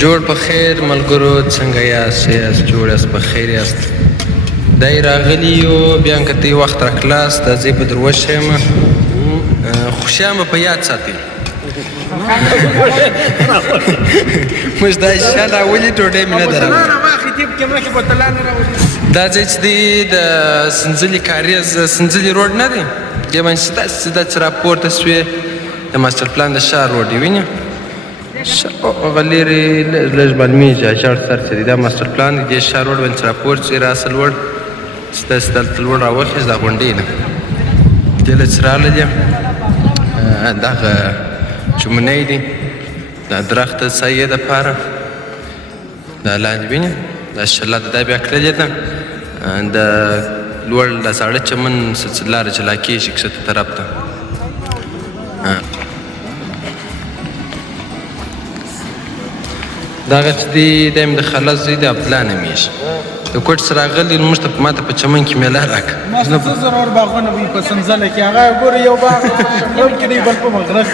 جوړ په خیر ملګرو، څنګه یاست؟ جوړ یاست؟ په خیر یاست؟ دای راغلي یو بیا که ته وخت راکلاست دا زه به در وشیم. خوشیان به په یاد ساتئ. موږ دا انشاءالله ولې ډوډۍ مې نه ده راوړې. دا ځای چې دی د سنځلي کاریز سنځلي روډ نه دی، دې باندې سیده چې راپورته سوې د ماسټر پلان د ښار روډ یې وینې هغه لرې لږ معلومېږي اشار سر چې دی دا ماسټر پلان دی. دې ښار روډ باندې چې راپورته سوې راسه لوړ سیده سیده هلته لوړ راوخېږي دا غونډۍ ده. دې له چې راغلی دغه چومنی دی، دا درخت د سایې دپاره دا لاندې وینې دا شله ده دا بیا کړلې ده د لوړ د ساړه چمن لاره جلا کېږي کښته طرف ته. دغه چې دی دا مې د خاله زوی دی عبدالله نومېږي. د کوټ څخه راغلي لمونځ ته ما ته په چمن کې میله راکړه. ما څه ضرور باغونه وي په سنځله کې هغه ګوره یو باغ شمال کې دی بل په مغرب.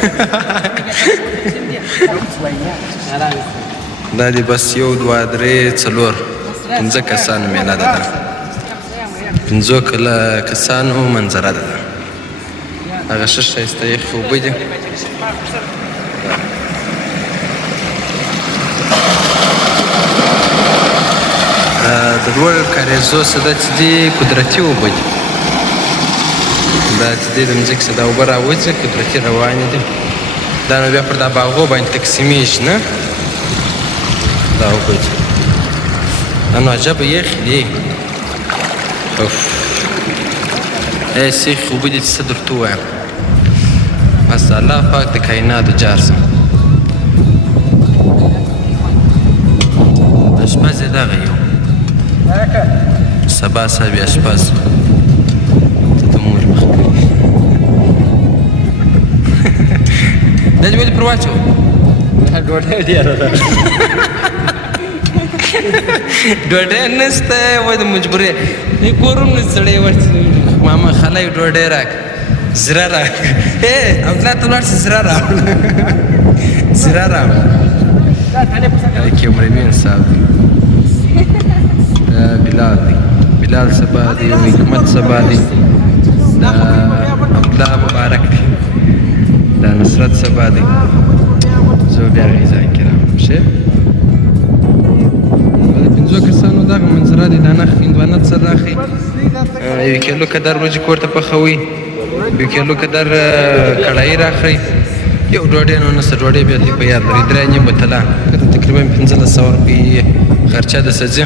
دا دی بس یو دوه درې څلور پنځه کسانو میله ده دا پنځو کسانو منظره ده هغه ښه ښایسته یخې اوبه دي. د لوړ کاریزو څخه چې دي قدرتي اوبه دي. دا چې دی د مځکې څخه دا اوبه راوځي قدرتي روانې دي. دا نو بیا پر دا باغو باندې تقسیمېږي نه دا اوبه دي. دا نو عجبه یخې دي. هسې یخې اوبه دي چې څه درته ووایم. بس الله پاک د کایناتو جار شه. اشپز یې دغه یو سبا صاحب یې اشپز ته د مور مخ کوي. دا دې ولې پر واچوه؟ ډوډۍ ډېره ده. ډوډۍ نشته وایي د مجبورۍ کور هم نه سړی ورته ماما خاله یې ډوډۍ راکړه زیره راکړه. عبدالله ته ولاړ شي زیره راوړه زیره راوړه. کیمرمین صاحب دی دا بلال دی بلال صبا دی حکمت صبا دی دا عبدالله مبارک دی دا نصرت صبا دی زه بیا هغې ځای کې راغلم ښې د پنځو کسانو دغه منظره دی دا نخ هندوانه سره راخئ 1 کیلو قدر وریجې کور ته پخوئ 2 کیلو قدر کړایي راخئ یو ډوډۍ نو نسته ډوډۍ بیا دې په یاد لرئ 3 نیم بوتله تقریبا 1500 روپۍ خرچه د سځي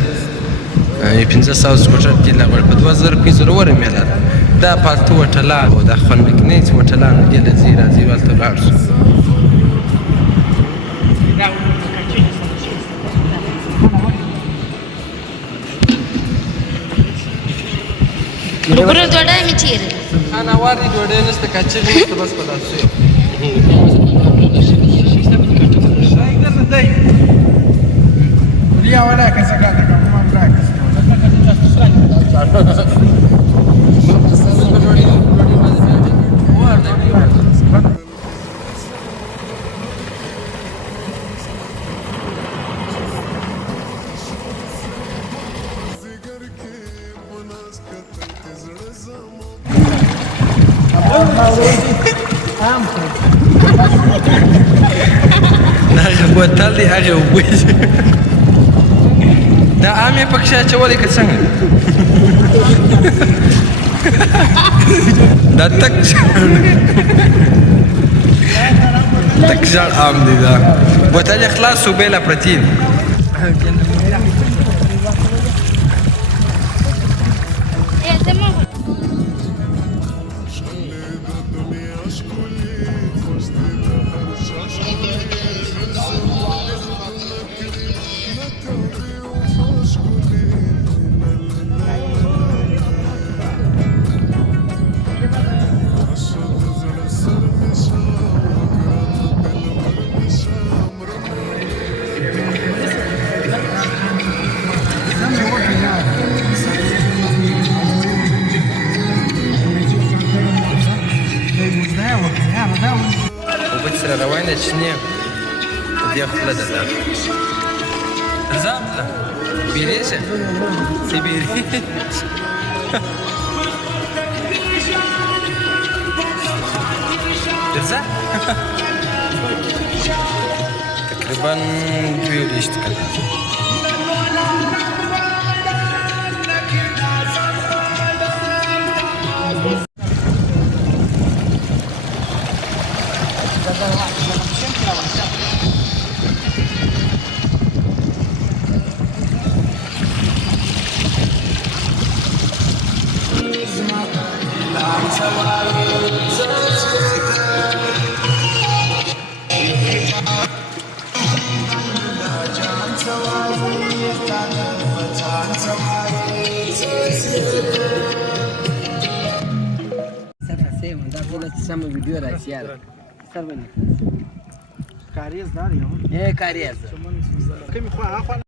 1500 سکوټر کې لغړ په 2000 روپۍ ضرور میله ده دا پالتو وټله او دا خونکنۍ چې وټلانو دې له ځي راځي هلته ولاړ شو. ګورو ډوډۍ مې چیرې ده؟ خانوار دي ډوډۍ نشته کاچرې نشته بس په لاسو یو Dia wala ka sa gata ka mo ang practice. هغه بوتل دی هغه اوبه دي دا عام یې پکښې اچولی که څنګه دا تک ژړ عام دی دا بوتل یې خلاص اوبه لا پرتې دي. بچ سره روان دي شنې په دې خوله ده دا ځه پله بیریشه څه بیریشه درځه تقریبا 22 کاله Samo video raziară. Sar bine. Cariez, da, eu. E cariez. Că mi-a